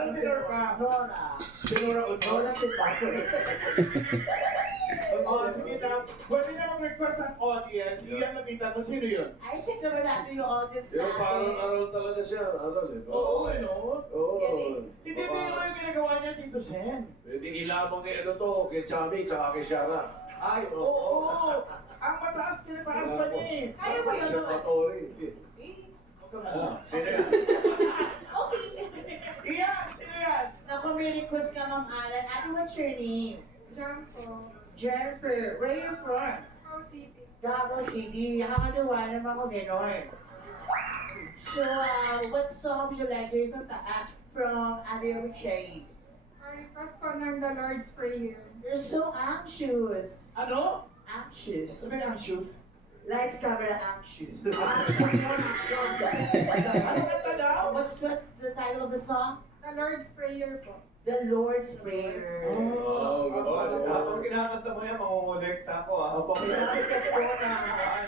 Tinor ka. Nora. Tinora o Nora si Paco. Sige na. Pwede na mag-request ang audience. Iyan nakita mo. Sino yun? Ay, check naman natin yung audience Pero parang natin. aral talaga siya. Aral eh. Oo, no? Oo. Hindi biro yung ginagawa niya, Tito Sen. Pwede ilamang kay ano to, kay Chami, tsaka kay Shara. Ay, oo. Ang mataas, tinataas pa niya eh. Kaya mo yun, Siya naman. patori. Huwag ka nga. Sino yan? Okay. Iyan! Sino yan? Naku, may request ka, Ma'am Alan. Ate, what's your name? Jam po. Jennifer. Where are you from? How City. Davao City. Nakakatawa naman ako ganon. So, what song would you like to hear from Andrea Bocelli? Request po ng The Lord's Prayer. You're so anxious. Ano? Anxious. Sabi ang shoes. Lights, camera, anxious. Ano kanta daw? What's the title of the song? The Lord's Prayer po. The Lord's Prayer. Oh, ganda. Habang kinakanta mo yan, mangongolekta ako ah. Basket ko na.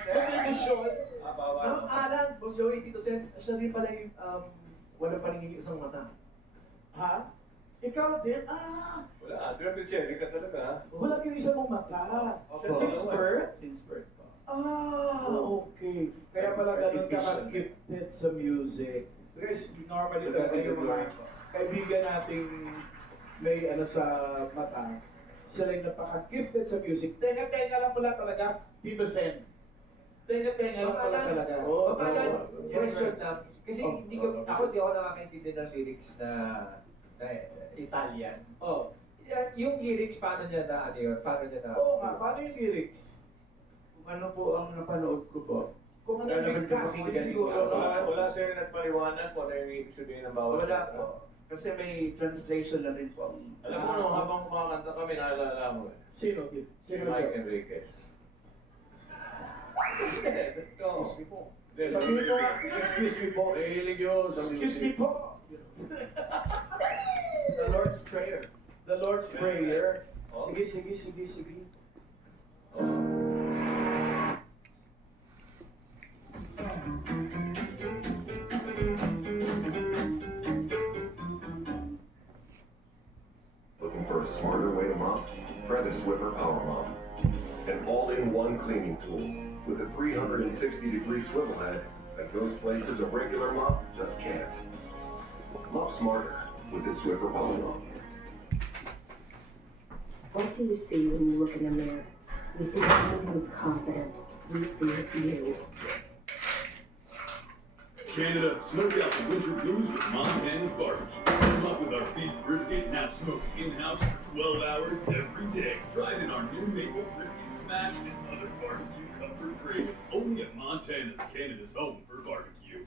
Kondisyon. Ma'am Alan, Boss Joey, Tito Sen, siya rin pala yung walang paningin isang mata. Ha? Ikaw din? Wala, Andrea Bocelli ka talaga ha? Walang yung isa mong mata. Opo. Since birth? Since birth po. Okay. Kaya pala ganun ka ka-gifted sa music. Guys, normally talaga yung mga kaibigan nating may ano sa mata, sila yung napaka-gifted sa music. Tenga-tenga lang pala talaga, Tito Sen. Tenga-tenga lang pala talaga. Oo, Alan, tama. question lang. Kasi Oh, hindi ko, ako di ako nakakaintindi ng lyrics na Italian. Oh. Yung lyrics, paano niya na, ano yun? Paano niya na? Oo nga, paano yung lyrics? Kung ano po ang napanood ko po. Kung ano Wala yung naman cast, pakinggan siguro. ko. Wala sa'yo nagpaliwanag kung ano yung ibig sabihin ng bawat Wala kanta. po. Kasi may translation na rin po. Alam mo, no, habang kumakanta kami, naalala mo eh. Sino? Si Sino Mike siya? Enriquez. Excuse me po. Sabi mo nga, excuse me po. Mahilig yun sa Excuse me music. po. The Lord's Prayer. The Lord's Prayer. Oh. Sige. Looking for a smarter way to mop? Try the Swiffer Power Mop. An all-in-one cleaning tool with a 360-degree swivel head that goes places a regular mop just can't. Mop smarter with the Swiffer Power Mop. What do you see when you look in the mirror? We see someone who's confident. We see you. Canada, smoke out the winter blues with Montana's barbecue. Come up with our beef brisket, now smoked in-house for 12 hours every day. Try it in our new maple brisket smash and other barbecue comfort cravings. Only at Montana's, Canada's home for barbecue.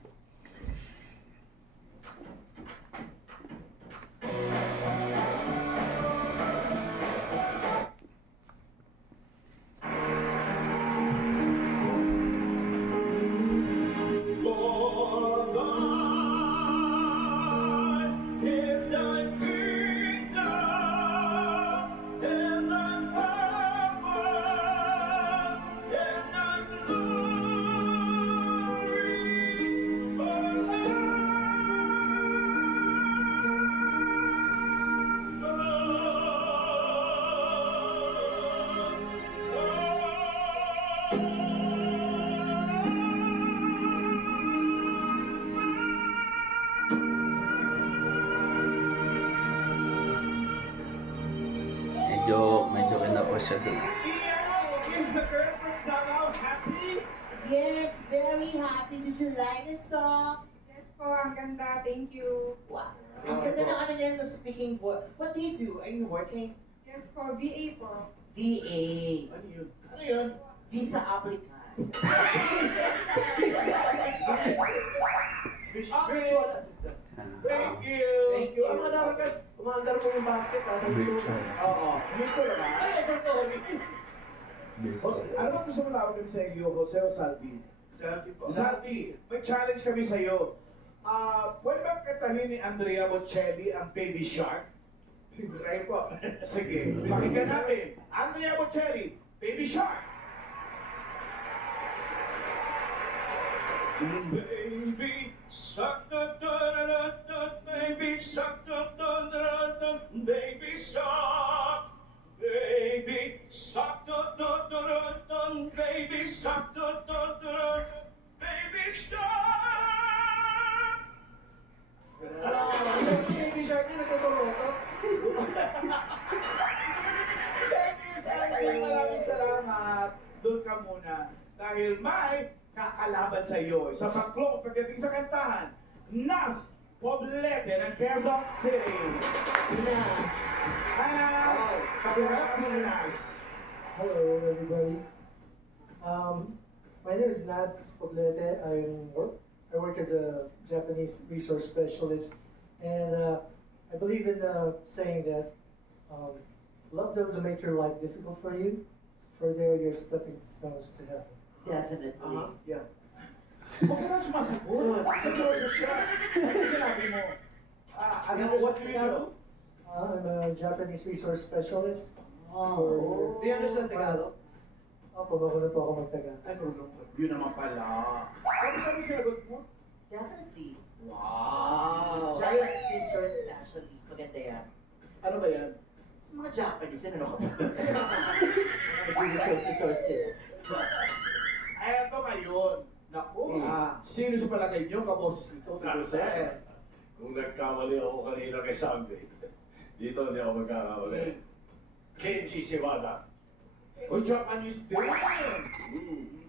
Medyo na po siya dun. Is the girl from Davao happy? Yes, very happy. Did you like the song? Yes po, ang ganda. Thank you. Wow. Ang ganda ng ano nila speaking voice. What do you do? Are you working? Yes po, VA po. VA. Ano yun? Ano yun? Visa applicant. Virtual assistant. Thank you! Thank you. Ang mga dapat guys, umaandar mo yung basket ha. Virtual. Oo. Dito na ba? Ay, ito. Jose, ano ba gusto mo tawag kami sa iyo, Jose o Salvi? Salty po. Salvi, may challenge kami sa iyo. Pwede ba kantahin ni Andrea Bocelli ang Baby Shark? Try po. Sige, pakinggan natin. Andrea Bocelli, Baby Shark! Baby Suck the dun, baby, suck the dun, baby, suck. Baby, suck the dun, baby, suck the dun, baby, stop. Baby Shark na nagtuturo ko. Thank you, Sandy. Maraming salamat. Doon ka muna. Dahil may kakalaban sa iyo. Sa paklong pagdating sa kantahan, Nas Poblete ng Quezon City. Sina. Hi, Nas! Pakilala ka muna, Nas. Hello, everybody. My name is Nas Poblete. I work as a Japanese resource specialist, and I believe in saying that love doesn't make your life difficult for you, for they are your stepping stones to heaven. Definitely. Yeah. Huwag ka na sumasagot. Seryoso siya. Ano sinabi mo? What do you do? I'm a Japanese resource specialist. Oh. Do you understand Tagalog? Opo, marunong po ako magtaga. Ay, marunong ko. Yun naman pala. Ano sabi sinagot mo? Definitely. Wow! Giant resource specialist. Maganda yan. Ano ba yan? Sa mga Japanese, ano ka ba? Resource sila. Ay, ito ngayon. Naku, Ah. sino sa palagay niyo kaboses nito? Sir, kung nagkamali ako kanina kay Sunday, dito hindi ako magkakamali. Kenji Shibata. O Japanese din. Hmm.